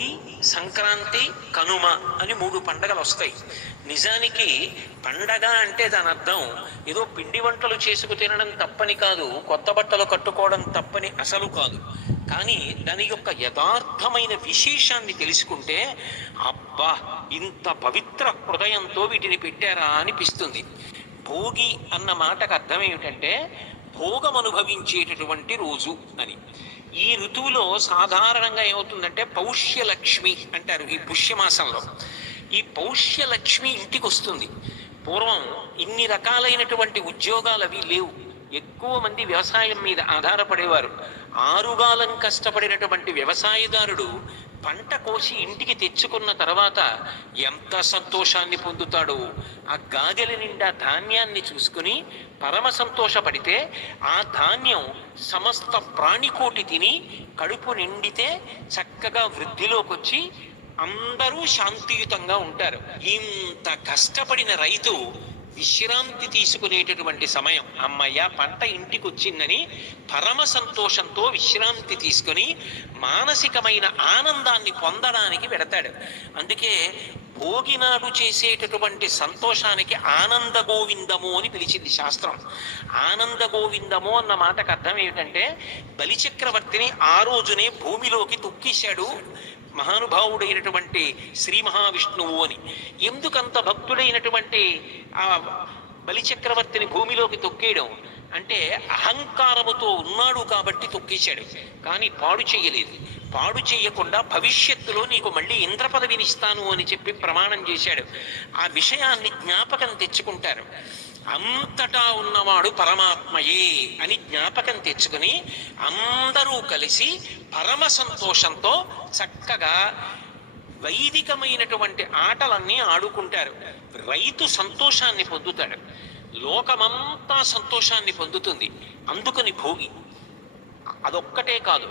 భోగి సంక్రాంతి కనుమ అని మూడు పండగలు వస్తాయి నిజానికి పండగ అంటే దాని అర్థం ఏదో పిండి వంటలు చేసుకు తినడం తప్పని కాదు కొత్త బట్టలు కట్టుకోవడం తప్పని అసలు కాదు కానీ దాని యొక్క యథార్థమైన విశేషాన్ని తెలుసుకుంటే అబ్బా ఇంత పవిత్ర హృదయంతో వీటిని పెట్టారా అనిపిస్తుంది భోగి అన్న మాటకు అర్థం ఏమిటంటే భోగం అనుభవించేటటువంటి రోజు అని ఈ ఋతువులో సాధారణంగా ఏమవుతుందంటే పౌష్యలక్ష్మి అంటారు ఈ పుష్యమాసంలో ఈ పౌష్యలక్ష్మి ఇంటికి వస్తుంది పూర్వం ఇన్ని రకాలైనటువంటి ఉద్యోగాలు అవి లేవు ఎక్కువ మంది వ్యవసాయం మీద ఆధారపడేవారు ఆరుగాలం కష్టపడినటువంటి వ్యవసాయదారుడు పంట కోసి ఇంటికి తెచ్చుకున్న తర్వాత ఎంత సంతోషాన్ని పొందుతాడో ఆ గాజెల నిండా ధాన్యాన్ని చూసుకుని పరమ సంతోషపడితే ఆ ధాన్యం సమస్త ప్రాణికోటి తిని కడుపు నిండితే చక్కగా వృద్ధిలోకి వచ్చి అందరూ శాంతియుతంగా ఉంటారు ఇంత కష్టపడిన రైతు విశ్రాంతి తీసుకునేటటువంటి సమయం అమ్మయ్య పంట ఇంటికి వచ్చిందని పరమ సంతోషంతో విశ్రాంతి తీసుకొని మానసికమైన ఆనందాన్ని పొందడానికి పెడతాడు అందుకే భోగినాడు చేసేటటువంటి సంతోషానికి ఆనంద గోవిందము అని పిలిచింది శాస్త్రం ఆనంద గోవిందము అన్న మాటకు అర్థం ఏమిటంటే బలిచక్రవర్తిని ఆ రోజునే భూమిలోకి తొక్కేశాడు మహానుభావుడైనటువంటి శ్రీ మహావిష్ణువు అని ఎందుకంత భక్తుడైనటువంటి ఆ బలిచక్రవర్తిని భూమిలోకి తొక్కేయడం అంటే అహంకారముతో ఉన్నాడు కాబట్టి తొక్కేశాడు కానీ పాడు చేయలేదు పాడు చేయకుండా భవిష్యత్తులో నీకు మళ్ళీ ఇంద్ర పదవినిస్తాను అని చెప్పి ప్రమాణం చేశాడు ఆ విషయాన్ని జ్ఞాపకం తెచ్చుకుంటారు అంతటా ఉన్నవాడు పరమాత్మయే అని జ్ఞాపకం తెచ్చుకుని అందరూ కలిసి పరమ సంతోషంతో చక్కగా వైదికమైనటువంటి ఆటలన్నీ ఆడుకుంటారు రైతు సంతోషాన్ని పొందుతాడు లోకమంతా సంతోషాన్ని పొందుతుంది అందుకని భోగి అదొక్కటే కాదు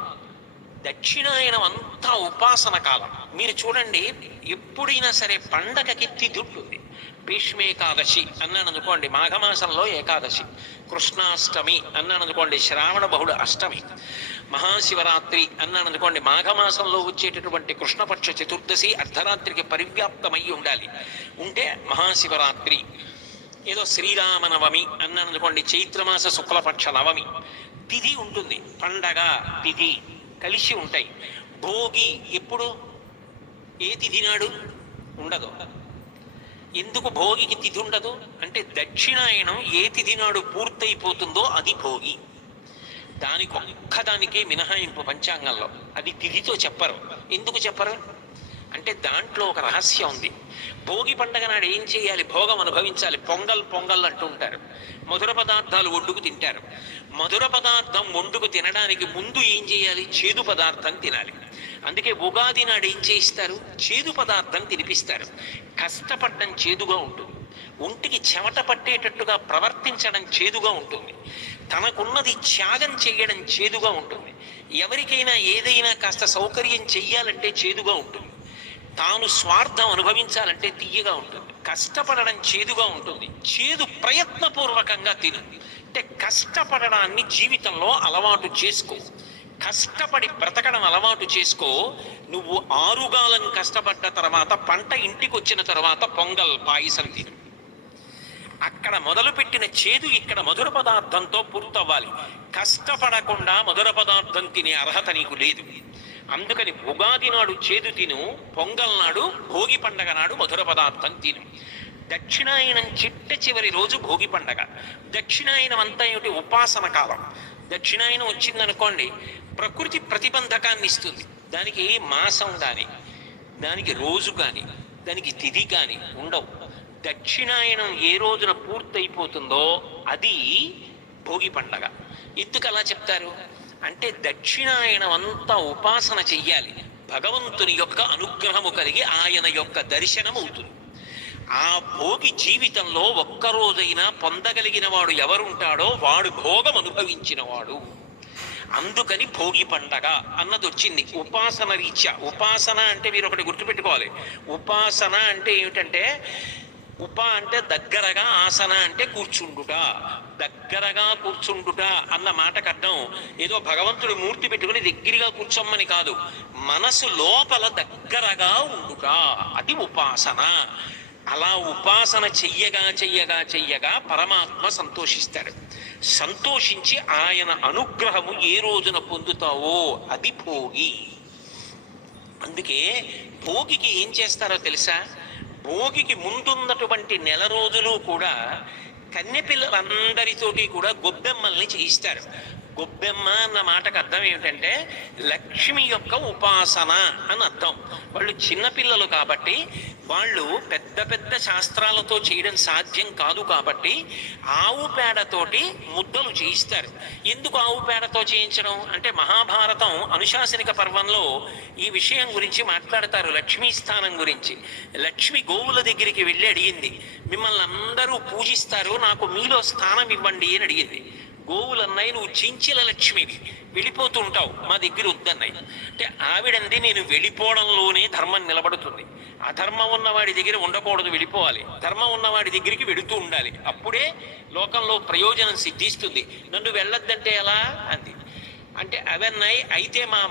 దక్షిణాయనం అంతా ఉపాసన కాలం మీరు చూడండి ఎప్పుడైనా సరే పండగకి తిథి ఉంటుంది భీష్మేకాదశి అన్నాను అనుకోండి మాఘమాసంలో ఏకాదశి కృష్ణాష్టమి అన్నాను అనుకోండి శ్రావణ బహుళ అష్టమి మహాశివరాత్రి అన్నాను అనుకోండి మాఘమాసంలో వచ్చేటటువంటి కృష్ణపక్ష చతుర్దశి అర్ధరాత్రికి పరివ్యాప్తమై ఉండాలి ఉంటే మహాశివరాత్రి ఏదో శ్రీరామనవమి అన్నాను అనుకోండి చైత్రమాస శుక్లపక్ష నవమి తిథి ఉంటుంది పండగ తిథి కలిసి ఉంటాయి భోగి ఎప్పుడు ఏ తిథి నాడు ఉండదు ఎందుకు భోగికి తిథి ఉండదు అంటే దక్షిణాయనం ఏ తిథి నాడు పూర్తయిపోతుందో అది భోగి దానికి ఒక్కదానికే మినహాయింపు పంచాంగంలో అది తిథితో చెప్పరు ఎందుకు చెప్పరు అంటే దాంట్లో ఒక రహస్యం ఉంది భోగి పండగ నాడు ఏం చేయాలి భోగం అనుభవించాలి పొంగల్ పొంగల్ అంటుంటారు మధుర పదార్థాలు వండుకు తింటారు మధుర పదార్థం వండుకు తినడానికి ముందు ఏం చేయాలి చేదు పదార్థం తినాలి అందుకే ఉగాది నాడు ఏం చేయిస్తారు చేదు పదార్థం తినిపిస్తారు కష్టపడడం చేదుగా ఉంటుంది ఒంటికి చెమట పట్టేటట్టుగా ప్రవర్తించడం చేదుగా ఉంటుంది తనకున్నది త్యాగం చేయడం చేదుగా ఉంటుంది ఎవరికైనా ఏదైనా కాస్త సౌకర్యం చెయ్యాలంటే చేదుగా ఉంటుంది తాను స్వార్థం అనుభవించాలంటే తీయగా ఉంటుంది కష్టపడడం చేదుగా ఉంటుంది చేదు ప్రయత్నపూర్వకంగా తిను అంటే కష్టపడడాన్ని జీవితంలో అలవాటు చేసుకో కష్టపడి బ్రతకడం అలవాటు చేసుకో నువ్వు ఆరుగాలం కష్టపడ్డ తర్వాత పంట ఇంటికి వచ్చిన తర్వాత పొంగల్ పాయసం తిను అక్కడ మొదలుపెట్టిన చేదు ఇక్కడ మధుర పదార్థంతో పూర్తవ్వాలి కష్టపడకుండా మధుర పదార్థం తినే అర్హత నీకు లేదు అందుకని ఉగాది నాడు చేదు తిను పొంగల్ నాడు భోగి పండగ నాడు మధుర పదార్థం తిను దక్షిణాయనం చిట్ట చివరి రోజు భోగి పండగ దక్షిణాయనం అంతా ఏమిటి ఉపాసన కాలం దక్షిణాయనం వచ్చిందనుకోండి ప్రకృతి ప్రతిబంధకాన్ని ఇస్తుంది దానికి మాసం కానీ దానికి రోజు కానీ దానికి తిథి కానీ ఉండవు దక్షిణాయనం ఏ రోజున పూర్తయిపోతుందో అది భోగి పండగ ఎందుకు అలా చెప్తారు అంటే దక్షిణాయనం అంతా ఉపాసన చెయ్యాలి భగవంతుని యొక్క అనుగ్రహము కలిగి ఆయన యొక్క దర్శనం అవుతుంది ఆ భోగి జీవితంలో ఒక్కరోజైనా పొందగలిగిన వాడు ఎవరుంటాడో వాడు భోగం అనుభవించినవాడు అందుకని భోగి పండగ అన్నది వచ్చింది ఉపాసన రీత్యా ఉపాసన అంటే మీరు ఒకటి గుర్తుపెట్టుకోవాలి ఉపాసన అంటే ఏమిటంటే ఉప అంటే దగ్గరగా ఆసన అంటే కూర్చుండుట దగ్గరగా కూర్చుండుట అన్న మాటకు అర్థం ఏదో భగవంతుడు మూర్తి పెట్టుకుని దగ్గరగా కూర్చోమ్మని కాదు మనసు లోపల దగ్గరగా ఉండుట అది ఉపాసన అలా ఉపాసన చెయ్యగా చెయ్యగా చెయ్యగా పరమాత్మ సంతోషిస్తాడు సంతోషించి ఆయన అనుగ్రహము ఏ రోజున పొందుతావో అది భోగి అందుకే భోగికి ఏం చేస్తారో తెలుసా భోగికి ముందున్నటువంటి నెల రోజులు కూడా కన్నెపిల్లలందరితోటి కూడా గొబ్బెమ్మల్ని చేయిస్తారు గొబ్బెమ్మ అన్న మాటకు అర్థం ఏమిటంటే లక్ష్మి యొక్క ఉపాసన అని అర్థం వాళ్ళు చిన్నపిల్లలు కాబట్టి వాళ్ళు పెద్ద పెద్ద శాస్త్రాలతో చేయడం సాధ్యం కాదు కాబట్టి ఆవు పేడతోటి ముద్దలు చేయిస్తారు ఎందుకు ఆవు పేడతో చేయించడం అంటే మహాభారతం అనుశాసనిక పర్వంలో ఈ విషయం గురించి మాట్లాడతారు లక్ష్మీ స్థానం గురించి లక్ష్మి గోవుల దగ్గరికి వెళ్ళి అడిగింది మిమ్మల్ని అందరూ పూజిస్తారు నాకు మీలో స్థానం ఇవ్వండి అని అడిగింది గోవులన్నాయి నువ్వు చించిల లక్ష్మివి వెళ్ళిపోతూ ఉంటావు మా దగ్గర వద్దన్నాయి అంటే ఆవిడంది నేను వెళ్ళిపోవడంలోనే ధర్మం నిలబడుతుంది అధర్మం ఉన్నవాడి దగ్గర ఉండకూడదు వెళ్ళిపోవాలి ధర్మం ఉన్నవాడి దగ్గరికి వెళుతూ ఉండాలి అప్పుడే లోకంలో ప్రయోజనం సిద్ధిస్తుంది నన్ను వెళ్ళొద్దంటే ఎలా అంది అంటే అవన్నాయి అయితే మా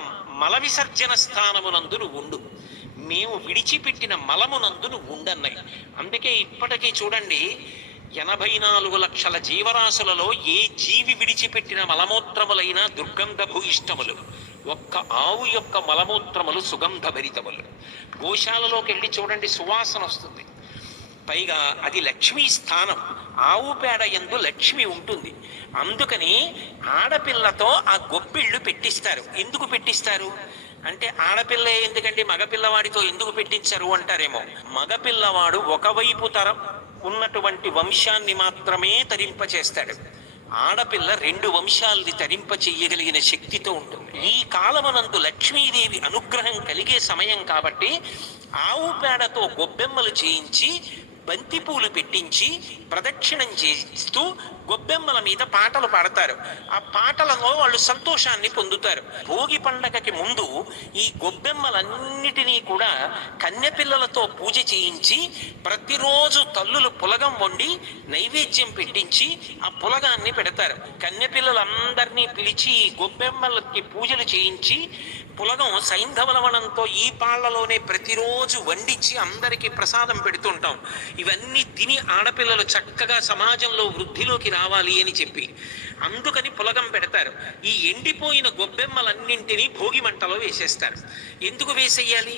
మల విసర్జన స్థానమునందు నువ్వు ఉండు మేము విడిచిపెట్టిన మలమునందు నువ్వు ఉండన్నాయి అందుకే ఇప్పటికీ చూడండి ఎనభై నాలుగు లక్షల జీవరాశులలో ఏ జీవి విడిచిపెట్టిన మలమూత్రములైన దుర్గంధ భూయిష్టములు ఒక్క ఆవు యొక్క మలమూత్రములు సుగంధభరితములు గోశాలలోకి వెళ్ళి చూడండి సువాసన వస్తుంది పైగా అది లక్ష్మీ స్థానం ఆవు పేడ ఎందు లక్ష్మి ఉంటుంది అందుకని ఆడపిల్లతో ఆ గొప్పిళ్ళు పెట్టిస్తారు ఎందుకు పెట్టిస్తారు అంటే ఆడపిల్ల ఎందుకండి మగపిల్లవాడితో ఎందుకు పెట్టించారు అంటారేమో మగపిల్లవాడు ఒకవైపు తరం ఉన్నటువంటి వంశాన్ని మాత్రమే తరింపచేస్తాడు ఆడపిల్ల రెండు వంశాలని తరింప చెయ్యగలిగిన శక్తితో ఉంటుంది ఈ కాలమనందు లక్ష్మీదేవి అనుగ్రహం కలిగే సమయం కాబట్టి ఆవు పేడతో గొబ్బెమ్మలు చేయించి బంతిపూలు పెట్టించి ప్రదక్షిణం చేస్తూ గొబ్బెమ్మల మీద పాటలు పాడతారు ఆ పాటలలో వాళ్ళు సంతోషాన్ని పొందుతారు భోగి పండగకి ముందు ఈ గొబ్బెమ్మలన్నిటినీ కూడా కన్యపిల్లలతో పూజ చేయించి ప్రతిరోజు తల్లులు పులగం వండి నైవేద్యం పెట్టించి ఆ పులగాన్ని పెడతారు కన్యపిల్లలందరినీ పిలిచి ఈ గొబ్బెమ్మలకి పూజలు చేయించి పులగం సైంధవలవనంతో ఈ పాళ్లలోనే ప్రతిరోజు వండించి అందరికీ ప్రసాదం పెడుతుంటాం ఇవన్నీ తిని ఆడపిల్లలు చక్కగా సమాజంలో వృద్ధిలోకి రావాలి అని చెప్పి అందుకని పులగం పెడతారు ఈ ఎండిపోయిన గొబ్బెమ్మలన్నింటినీ భోగి మంటలో వేసేస్తారు ఎందుకు వేసేయాలి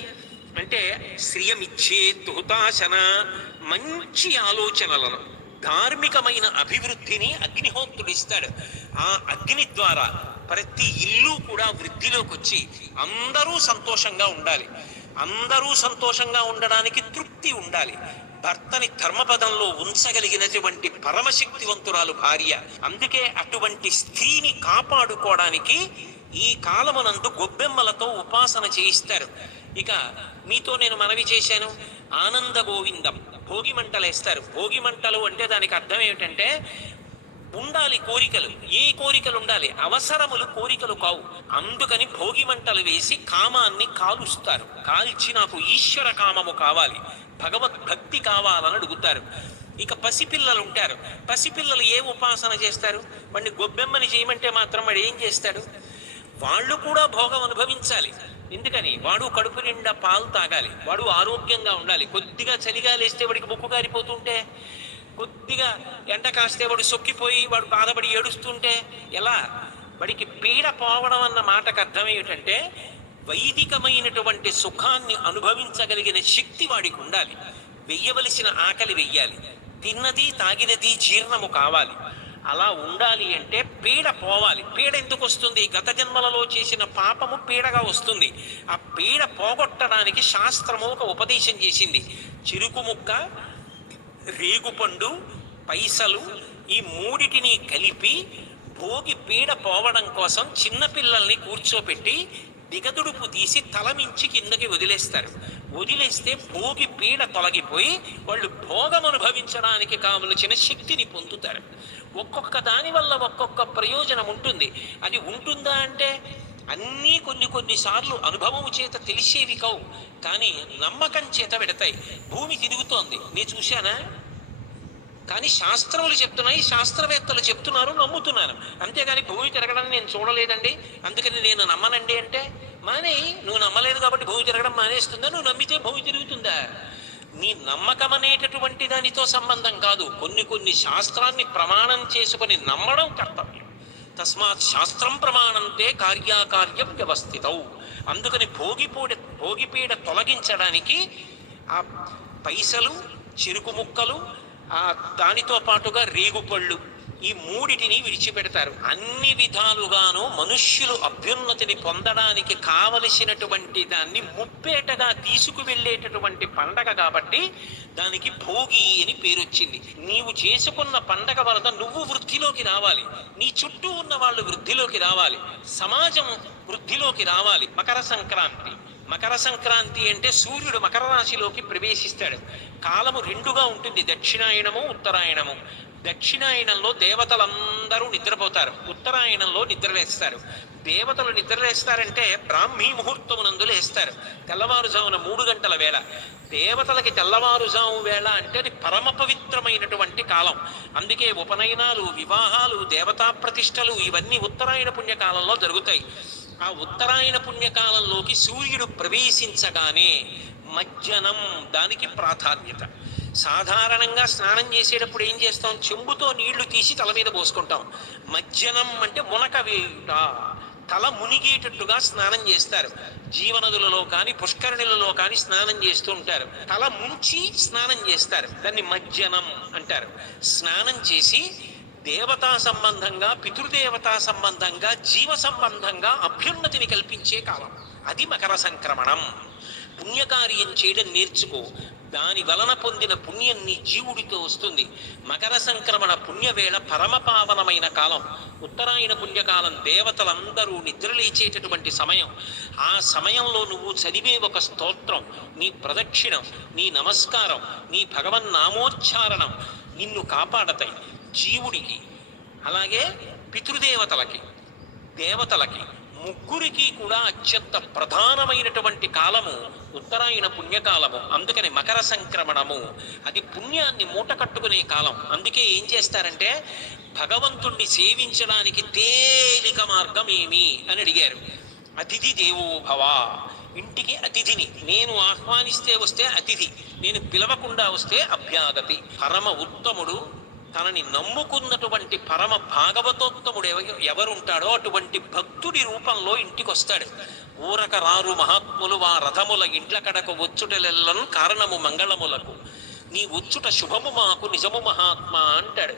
అంటే శ్రియమిచ్చేత్ హుతాశన మంచి ఆలోచనలను ధార్మికమైన అభివృద్ధిని ఇస్తాడు ఆ అగ్ని ద్వారా ప్రతి ఇల్లు కూడా వృద్ధిలోకి వచ్చి అందరూ సంతోషంగా ఉండాలి అందరూ సంతోషంగా ఉండడానికి తృప్తి ఉండాలి భర్తని ధర్మపదంలో ఉంచగలిగినటువంటి పరమశక్తివంతురాలు భార్య అందుకే అటువంటి స్త్రీని కాపాడుకోవడానికి ఈ కాలమునందు గొబ్బెమ్మలతో ఉపాసన చేయిస్తారు ఇక మీతో నేను మనవి చేశాను ఆనంద గోవిందం భోగి మంటలు వేస్తారు భోగి మంటలు అంటే దానికి అర్థం ఏమిటంటే ఉండాలి కోరికలు ఏ కోరికలు ఉండాలి అవసరములు కోరికలు కావు అందుకని భోగి మంటలు వేసి కామాన్ని కాలుస్తారు కాల్చి నాకు ఈశ్వర కామము కావాలి భగవద్భక్తి కావాలని అడుగుతారు ఇక పసిపిల్లలు ఉంటారు పసిపిల్లలు ఏ ఉపాసన చేస్తారు వాడిని గొబ్బెమ్మని చేయమంటే మాత్రం వాడు ఏం చేస్తాడు వాళ్ళు కూడా భోగం అనుభవించాలి ఎందుకని వాడు కడుపు నిండా పాలు తాగాలి వాడు ఆరోగ్యంగా ఉండాలి కొద్దిగా చలిగా లేస్తే వాడికి ముక్కు గారిపోతుంటే కొద్దిగా ఎండ కాస్తే వాడు సొక్కిపోయి వాడు బాధపడి ఏడుస్తుంటే ఎలా వాడికి పీడ పోవడం అన్న మాటకు అర్థం ఏమిటంటే వైదికమైనటువంటి సుఖాన్ని అనుభవించగలిగిన శక్తి వాడికి ఉండాలి వెయ్యవలసిన ఆకలి వెయ్యాలి తిన్నది తాగినది జీర్ణము కావాలి అలా ఉండాలి అంటే పీడ పోవాలి పీడ ఎందుకు వస్తుంది గత జన్మలలో చేసిన పాపము పీడగా వస్తుంది ఆ పీడ పోగొట్టడానికి శాస్త్రము ఒక ఉపదేశం చేసింది చిరుకు ముక్క రేగుపండు పైసలు ఈ మూడిటిని కలిపి భోగి పీడ పోవడం కోసం చిన్నపిల్లల్ని కూర్చోపెట్టి దిగదుడుపు తీసి తలమించి కిందకి వదిలేస్తారు వదిలేస్తే భోగి పీడ తొలగిపోయి వాళ్ళు భోగం అనుభవించడానికి కావలసిన శక్తిని పొందుతారు ఒక్కొక్క దాని వల్ల ఒక్కొక్క ప్రయోజనం ఉంటుంది అది ఉంటుందా అంటే అన్నీ కొన్ని కొన్నిసార్లు అనుభవం చేత తెలిసేవి కావు కానీ నమ్మకం చేత పెడతాయి భూమి తిరుగుతోంది నేను చూశానా కానీ శాస్త్రములు చెప్తున్నాయి శాస్త్రవేత్తలు చెప్తున్నారు నమ్ముతున్నాను అంతేగాని భూమి తిరగడం నేను చూడలేదండి అందుకని నేను నమ్మనండి అంటే మానే నువ్వు నమ్మలేదు కాబట్టి భూమి తిరగడం మానేస్తుందా నువ్వు నమ్మితే భూమి తిరుగుతుందా నీ నమ్మకం అనేటటువంటి దానితో సంబంధం కాదు కొన్ని కొన్ని శాస్త్రాన్ని ప్రమాణం చేసుకొని నమ్మడం కర్తవ్యం తస్మాత్ శాస్త్రం ప్రమాణంతే కార్యాకార్యం వ్యవస్థిత అందుకని భోగిపూడ భోగిపీడ తొలగించడానికి ఆ పైసలు చెరుకు ముక్కలు దానితో పాటుగా రేగుపళ్ళు ఈ మూడిటిని విడిచిపెడతారు అన్ని విధాలుగాను మనుష్యులు అభ్యున్నతిని పొందడానికి కావలసినటువంటి దాన్ని ముప్పేటగా తీసుకువెళ్ళేటటువంటి పండగ కాబట్టి దానికి భోగి అని పేరు వచ్చింది నీవు చేసుకున్న పండగ వలన నువ్వు వృద్ధిలోకి రావాలి నీ చుట్టూ ఉన్న వాళ్ళు వృద్ధిలోకి రావాలి సమాజం వృద్ధిలోకి రావాలి మకర సంక్రాంతి మకర సంక్రాంతి అంటే సూర్యుడు మకర రాశిలోకి ప్రవేశిస్తాడు కాలము రెండుగా ఉంటుంది దక్షిణాయనము ఉత్తరాయణము దక్షిణాయనంలో దేవతలందరూ నిద్రపోతారు ఉత్తరాయణంలో నిద్రలేస్తారు దేవతలు నిద్రలేస్తారంటే బ్రాహ్మీ ముహూర్తమునందు లేస్తారు తెల్లవారుజామున మూడు గంటల వేళ దేవతలకి తెల్లవారుజాము వేళ అంటే అది పరమ పవిత్రమైనటువంటి కాలం అందుకే ఉపనయనాలు వివాహాలు దేవతా ప్రతిష్టలు ఇవన్నీ ఉత్తరాయణ పుణ్యకాలంలో జరుగుతాయి ఆ ఉత్తరాయణ పుణ్యకాలంలోకి సూర్యుడు ప్రవేశించగానే మజ్జనం దానికి ప్రాధాన్యత సాధారణంగా స్నానం చేసేటప్పుడు ఏం చేస్తాం చెంబుతో నీళ్లు తీసి తల మీద పోసుకుంటాం మజ్జనం అంటే మునక వేయుట తల మునిగేటట్టుగా స్నానం చేస్తారు జీవనదులలో కానీ పుష్కరిణులలో కానీ స్నానం చేస్తూ ఉంటారు తల ముంచి స్నానం చేస్తారు దాన్ని మజ్జనం అంటారు స్నానం చేసి దేవతా సంబంధంగా పితృదేవతా సంబంధంగా జీవ సంబంధంగా అభ్యున్నతిని కల్పించే కాలం అది మకర సంక్రమణం పుణ్యకార్యం చేయడం నేర్చుకో దాని వలన పొందిన పుణ్యం నీ జీవుడితో వస్తుంది మకర సంక్రమణ పుణ్యవేళ పరమపావనమైన కాలం ఉత్తరాయణ పుణ్యకాలం దేవతలందరూ నిద్రలేచేటటువంటి సమయం ఆ సమయంలో నువ్వు చదివే ఒక స్తోత్రం నీ ప్రదక్షిణం నీ నమస్కారం నీ భగవన్నామోచ్చారణం నిన్ను కాపాడతాయి జీవుడికి అలాగే పితృదేవతలకి దేవతలకి ముగ్గురికి కూడా అత్యంత ప్రధానమైనటువంటి కాలము ఉత్తరాయణ పుణ్యకాలము అందుకని మకర సంక్రమణము అది పుణ్యాన్ని మూట కట్టుకునే కాలం అందుకే ఏం చేస్తారంటే భగవంతుణ్ణి సేవించడానికి తేలిక మార్గం ఏమి అని అడిగారు అతిథి దేవోభవ ఇంటికి అతిథిని నేను ఆహ్వానిస్తే వస్తే అతిథి నేను పిలవకుండా వస్తే అభ్యాగతి పరమ ఉత్తముడు తనని నమ్ముకున్నటువంటి పరమ భాగవతోత్తముడు ఎవరుంటాడో అటువంటి భక్తుడి రూపంలో ఇంటికొస్తాడు ఊరక రారు మహాత్ములు ఆ రథముల ఇంట్ల కడక వచ్చుటలెల్లను కారణము మంగళములకు నీ వచ్చుట శుభము మాకు నిజము మహాత్మా అంటాడు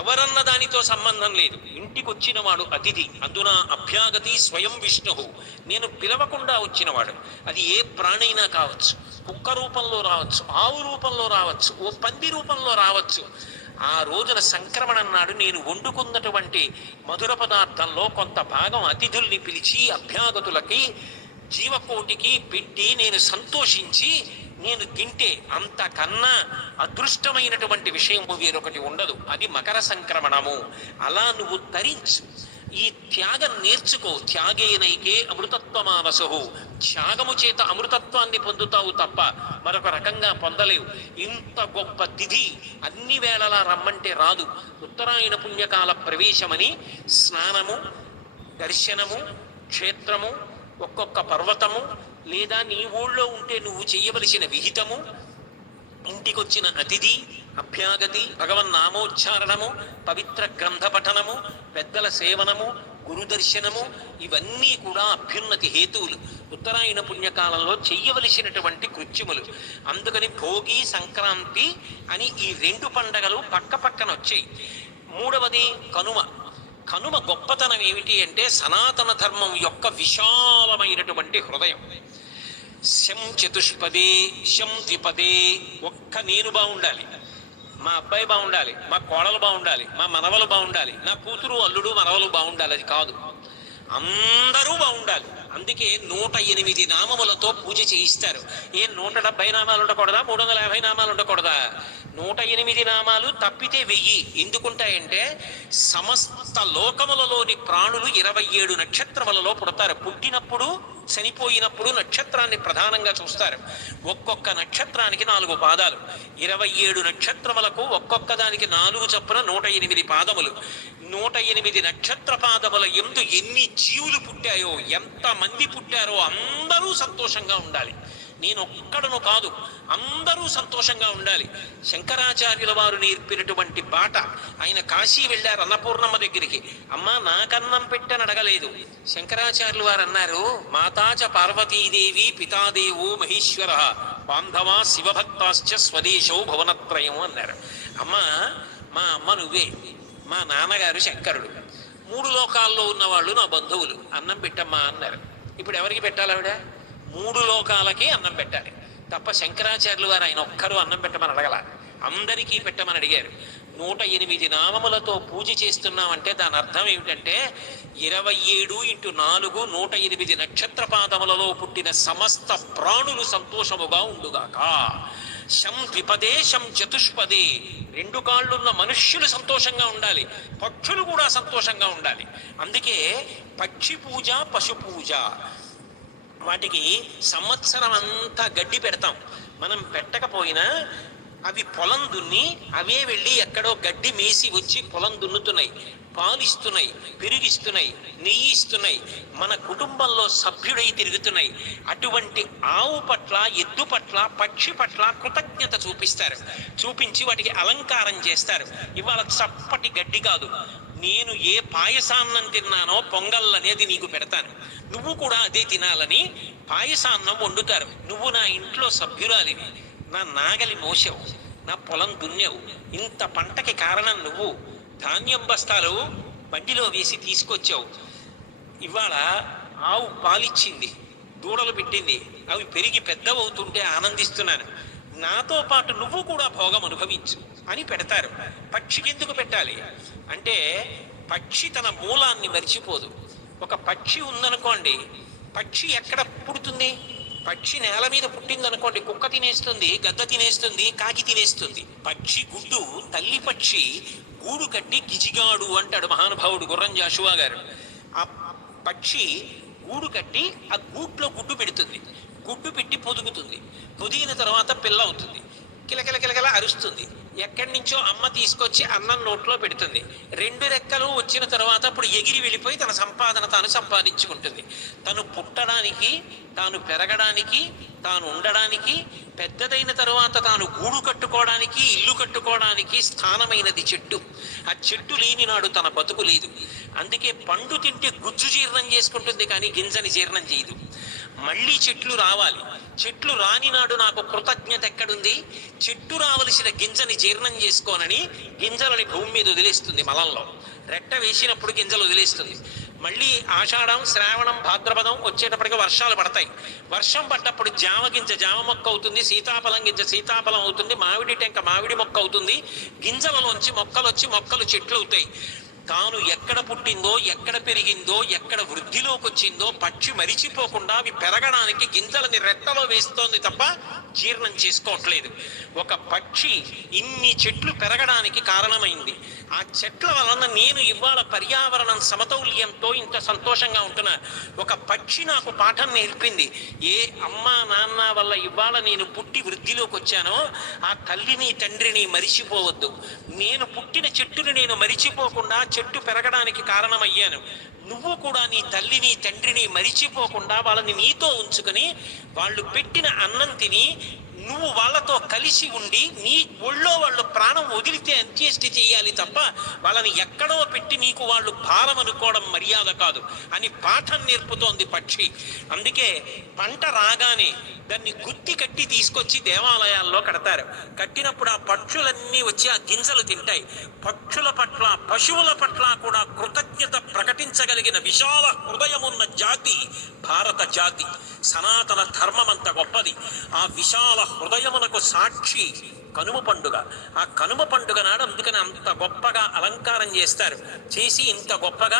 ఎవరన్న దానితో సంబంధం లేదు ఇంటికి వచ్చినవాడు అతిథి అందున అభ్యాగతి స్వయం విష్ణువు నేను పిలవకుండా వచ్చినవాడు అది ఏ ప్రాణైనా కావచ్చు కుక్క రూపంలో రావచ్చు ఆవు రూపంలో రావచ్చు ఓ పంది రూపంలో రావచ్చు ఆ రోజున సంక్రమణ నాడు నేను వండుకున్నటువంటి మధుర పదార్థంలో కొంత భాగం అతిథుల్ని పిలిచి అభ్యాగతులకి జీవకోటికి పెట్టి నేను సంతోషించి నేను తింటే అంతకన్నా అదృష్టమైనటువంటి విషయం వేరొకటి ఉండదు అది మకర సంక్రమణము అలా నువ్వు తరించు ఈ త్యాగం నేర్చుకో త్యాగేనైకే అమృతత్వమావసహు త్యాగము చేత అమృతత్వాన్ని పొందుతావు తప్ప మరొక రకంగా పొందలేవు ఇంత గొప్ప తిథి అన్ని వేళలా రమ్మంటే రాదు ఉత్తరాయణ పుణ్యకాల ప్రవేశమని స్నానము దర్శనము క్షేత్రము ఒక్కొక్క పర్వతము లేదా నీ ఊళ్ళో ఉంటే నువ్వు చేయవలసిన విహితము ఇంటికొచ్చిన అతిథి అభ్యాగతి భగవన్ నామోచ్చారణము పవిత్ర గ్రంథ పఠనము పెద్దల సేవనము గురుదర్శనము ఇవన్నీ కూడా అభ్యున్నతి హేతువులు ఉత్తరాయణ పుణ్యకాలంలో చెయ్యవలసినటువంటి కృత్యములు అందుకని భోగి సంక్రాంతి అని ఈ రెండు పండగలు పక్క పక్కన వచ్చాయి మూడవది కనుమ కనుమ గొప్పతనం ఏమిటి అంటే సనాతన ధర్మం యొక్క విశాలమైనటువంటి హృదయం శం చతుష్పదే శం ద్విపదే ఒక్క నేను బాగుండాలి మా అబ్బాయి బాగుండాలి మా కోడలు బాగుండాలి మా మనవలు బాగుండాలి నా కూతురు అల్లుడు మనవలు బాగుండాలి అది కాదు అందరూ బాగుండాలి అందుకే నూట ఎనిమిది నామములతో పూజ చేయిస్తారు ఏ నూట డెబ్బై నామాలు ఉండకూడదా మూడు వందల యాభై నామాలు ఉండకూడదా నూట ఎనిమిది నామాలు తప్పితే వెయ్యి ఎందుకుంటాయంటే సమస్త లోకములలోని ప్రాణులు ఇరవై ఏడు నక్షత్రములలో పుడతారు పుట్టినప్పుడు చనిపోయినప్పుడు నక్షత్రాన్ని ప్రధానంగా చూస్తారు ఒక్కొక్క నక్షత్రానికి నాలుగు పాదాలు ఇరవై ఏడు నక్షత్రములకు ఒక్కొక్క దానికి నాలుగు చొప్పున నూట ఎనిమిది పాదములు నూట ఎనిమిది నక్షత్ర పాదముల ఎందు ఎన్ని జీవులు పుట్టాయో ఎంతమంది పుట్టారో అందరూ సంతోషంగా ఉండాలి నేను ఒక్కడను కాదు అందరూ సంతోషంగా ఉండాలి శంకరాచార్యుల వారు నేర్పినటువంటి బాట ఆయన కాశీ వెళ్ళారు అన్నపూర్ణమ్మ దగ్గరికి అమ్మ నాకన్నం పెట్టని అడగలేదు శంకరాచార్యులు వారు అన్నారు మాతాచ పార్వతీదేవి పితాదేవో మహేశ్వర బాంధవా శివభక్తాశ్చ స్వదేశో భవనత్రయం అన్నారు అమ్మ మా అమ్మ నువ్వే మా నాన్నగారు శంకరుడు మూడు లోకాల్లో ఉన్న వాళ్ళు నా బంధువులు అన్నం పెట్టమ్మా అన్నారు ఇప్పుడు ఎవరికి పెట్టాలి ఆవిడ మూడు లోకాలకి అన్నం పెట్టాలి తప్ప శంకరాచార్యులు వారు ఆయన ఒక్కరు అన్నం పెట్టమని అడగల అందరికీ పెట్టమని అడిగారు నూట ఎనిమిది నామములతో పూజ చేస్తున్నామంటే దాని అర్థం ఏమిటంటే ఇరవై ఏడు ఇంటూ నాలుగు నూట ఎనిమిది నక్షత్ర పాదములలో పుట్టిన సమస్త ప్రాణులు సంతోషముగా ఉండుగాక శం ద్విపదే శం చతుష్పదే రెండు కాళ్ళున్న మనుష్యులు సంతోషంగా ఉండాలి పక్షులు కూడా సంతోషంగా ఉండాలి అందుకే పక్షి పూజ పశు పూజ వాటికి సంవత్సరం అంతా గడ్డి పెడతాం మనం పెట్టకపోయినా అవి పొలం దున్ని అవే వెళ్ళి ఎక్కడో గడ్డి మేసి వచ్చి పొలం దున్నుతున్నాయి పాలిస్తున్నాయి పెరిగిస్తున్నాయి నెయ్యి ఇస్తున్నాయి మన కుటుంబంలో సభ్యుడై తిరుగుతున్నాయి అటువంటి ఆవు పట్ల ఎద్దు పట్ల పక్షి పట్ల కృతజ్ఞత చూపిస్తారు చూపించి వాటికి అలంకారం చేస్తారు ఇవాళ చప్పటి గడ్డి కాదు నేను ఏ పాయసాన్నం తిన్నానో పొంగల్లనేది నీకు పెడతాను నువ్వు కూడా అదే తినాలని పాయసాన్నం వండుతారు నువ్వు నా ఇంట్లో సభ్యురాలివి నా నాగలి మోసావు నా పొలం దున్నేవు ఇంత పంటకి కారణం నువ్వు ధాన్యం బస్తాలు బండిలో వేసి తీసుకొచ్చావు ఇవాళ ఆవు పాలిచ్చింది దూడలు పెట్టింది అవి పెరిగి పెద్దవవుతుంటే ఆనందిస్తున్నాను నాతో పాటు నువ్వు కూడా భోగం అనుభవించు అని పెడతారు పక్షికి ఎందుకు పెట్టాలి అంటే పక్షి తన మూలాన్ని మర్చిపోదు ఒక పక్షి ఉందనుకోండి పక్షి ఎక్కడ పుడుతుంది పక్షి నేల మీద పుట్టిందనుకోండి కుక్క తినేస్తుంది గద్ద తినేస్తుంది కాకి తినేస్తుంది పక్షి గుడ్డు తల్లి పక్షి గూడు కట్టి గిజిగాడు అంటాడు మహానుభావుడు గుర్రం జాషువా గారు ఆ పక్షి గూడు కట్టి ఆ గూట్లో గుడ్డు పెడుతుంది గుడ్డు పెట్టి పొదుగుతుంది పొదిగిన తర్వాత పిల్ల అవుతుంది కిలకిలకిలకిల అరుస్తుంది ఎక్కడి నుంచో అమ్మ తీసుకొచ్చి అన్నం నోట్లో పెడుతుంది రెండు రెక్కలు వచ్చిన తర్వాత అప్పుడు ఎగిరి వెళ్ళిపోయి తన సంపాదన తాను సంపాదించుకుంటుంది తను పుట్టడానికి తాను పెరగడానికి తాను ఉండడానికి పెద్దదైన తరువాత తాను గూడు కట్టుకోవడానికి ఇల్లు కట్టుకోవడానికి స్థానమైనది చెట్టు ఆ చెట్టు లేని నాడు తన బతుకు లేదు అందుకే పండు తింటే గుజ్జు జీర్ణం చేసుకుంటుంది కానీ గింజని జీర్ణం చేయదు మళ్ళీ చెట్లు రావాలి చెట్లు రాని నాడు నాకు కృతజ్ఞత ఎక్కడుంది చెట్టు రావలసిన గింజని జీర్ణం చేసుకోనని గింజలని భూమి మీద వదిలేస్తుంది మలంలో రెట్ట వేసినప్పుడు గింజలు వదిలేస్తుంది మళ్ళీ ఆషాఢం శ్రావణం భాద్రపదం వచ్చేటప్పటికి వర్షాలు పడతాయి వర్షం పడ్డప్పుడు జామ గింజ జామ మొక్క అవుతుంది సీతాఫలం గింజ సీతాఫలం అవుతుంది మామిడి టెంక మామిడి మొక్క అవుతుంది గింజలలోంచి మొక్కలు వచ్చి మొక్కలు చెట్లు అవుతాయి తాను ఎక్కడ పుట్టిందో ఎక్కడ పెరిగిందో ఎక్కడ వృద్ధిలోకి వచ్చిందో పక్షి మరిచిపోకుండా అవి పెరగడానికి గింజలని రెట్టలో వేస్తోంది తప్ప జీర్ణం చేసుకోవట్లేదు ఒక పక్షి ఇన్ని చెట్లు పెరగడానికి కారణమైంది ఆ చెట్ల వలన నేను ఇవాళ పర్యావరణం సమతౌల్యంతో ఇంత సంతోషంగా ఉంటున్నా ఒక పక్షి నాకు పాఠం నేర్పింది ఏ అమ్మ నాన్న వల్ల ఇవాళ నేను పుట్టి వృద్ధిలోకి వచ్చానో ఆ తల్లిని తండ్రిని మరిచిపోవద్దు నేను పుట్టిన చెట్టుని నేను మరిచిపోకుండా చెట్టు పెరగడానికి కారణమయ్యాను నువ్వు కూడా నీ తల్లిని తండ్రిని మరిచిపోకుండా వాళ్ళని నీతో ఉంచుకుని వాళ్ళు పెట్టిన అన్నం తిని నువ్వు వాళ్ళతో కలిసి ఉండి నీ ఒళ్ళో వాళ్ళు ప్రాణం వదిలితే అంత్యేష్టి చేయాలి తప్ప వాళ్ళని ఎక్కడో పెట్టి నీకు వాళ్ళు భారం అనుకోవడం మర్యాద కాదు అని పాఠం నేర్పుతోంది పక్షి అందుకే పంట రాగానే దాన్ని గుత్తి కట్టి తీసుకొచ్చి దేవాలయాల్లో కడతారు కట్టినప్పుడు ఆ పక్షులన్నీ వచ్చి ఆ గింజలు తింటాయి పక్షుల పట్ల పశువుల పట్ల కూడా కృతజ్ఞత ప్రకటించగలిగిన విశాల హృదయమున్న జాతి భారత జాతి సనాతన ధర్మం అంత గొప్పది ఆ విశాల హృదయమునకు సాక్షి కనుమ పండుగ ఆ కనుమ పండుగ నాడు అందుకని అంత గొప్పగా అలంకారం చేస్తారు చేసి ఇంత గొప్పగా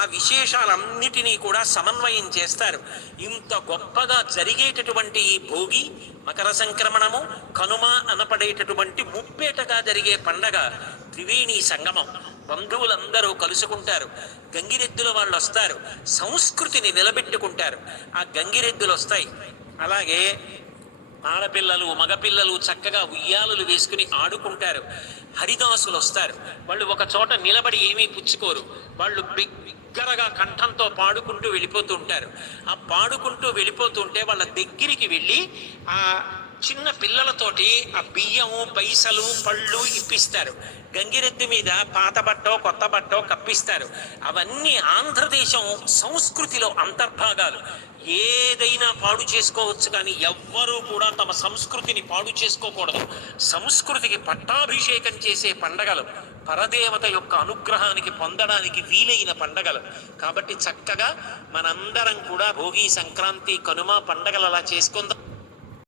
ఆ విశేషాలన్నిటినీ కూడా సమన్వయం చేస్తారు ఇంత గొప్పగా జరిగేటటువంటి ఈ భోగి మకర సంక్రమణము కనుమ అనపడేటటువంటి ముప్పేటగా జరిగే పండగ త్రివేణి సంగమం బంధువులందరూ కలుసుకుంటారు గంగిరెద్దుల వాళ్ళు వస్తారు సంస్కృతిని నిలబెట్టుకుంటారు ఆ గంగిరెద్దులు వస్తాయి అలాగే ఆడపిల్లలు మగపిల్లలు చక్కగా ఉయ్యాలలు వేసుకుని ఆడుకుంటారు హరిదాసులు వస్తారు వాళ్ళు ఒక చోట నిలబడి ఏమీ పుచ్చుకోరు వాళ్ళు బిగ్గరగా కంఠంతో పాడుకుంటూ వెళ్ళిపోతూ ఉంటారు ఆ పాడుకుంటూ వెళ్ళిపోతుంటే వాళ్ళ దగ్గరికి వెళ్ళి ఆ చిన్న పిల్లలతోటి ఆ బియ్యము పైసలు పళ్ళు ఇప్పిస్తారు గంగిరెద్దు మీద పాత బట్టో కొత్త బట్టో కప్పిస్తారు అవన్నీ ఆంధ్రదేశం సంస్కృతిలో అంతర్భాగాలు ఏదైనా పాడు చేసుకోవచ్చు కానీ ఎవ్వరూ కూడా తమ సంస్కృతిని పాడు చేసుకోకూడదు సంస్కృతికి పట్టాభిషేకం చేసే పండగలు పరదేవత యొక్క అనుగ్రహానికి పొందడానికి వీలైన పండగలు కాబట్టి చక్కగా మనందరం కూడా భోగి సంక్రాంతి కనుమ పండగలు అలా చేసుకుందాం